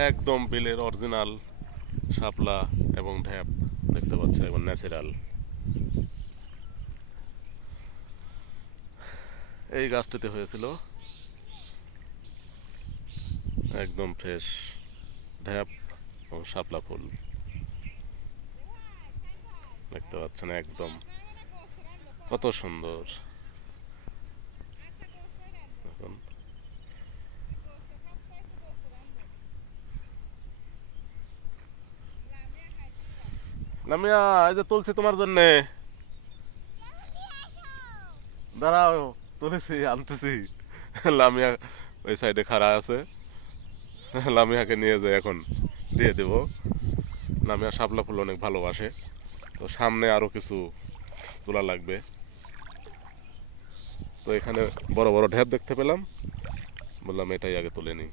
একদম বিলের অরিজিনাল শাপলা এবং ঢ্যাপ দেখতে পাচ্ছ, একবার ন্যাচারাল। এই গাছটিতে হয়েছিল একদম ফ্রেশ ঢ্যাপ এবং শাপলা ফুল দেখতে পাচ্ছেন, একদম কত সুন্দর। এখন লামিয়া, এই যে তুলছি তোমার জন্যে, দাঁড়াও, তুলেছি আনতেছি। লামিয়া ওই সাইডে খাড়া আছে, লামিয়াকে নিয়ে যাই এখন, দিয়ে দেব। লামিয়া শাপলা ফুল অনেক ভালোবাসে, তো সামনে আরো কিছু তোলা লাগবে। তো এখানে বড় বড় ঢেপ দেখতে পেলাম, বললাম এটাই আগে তুলে নিই।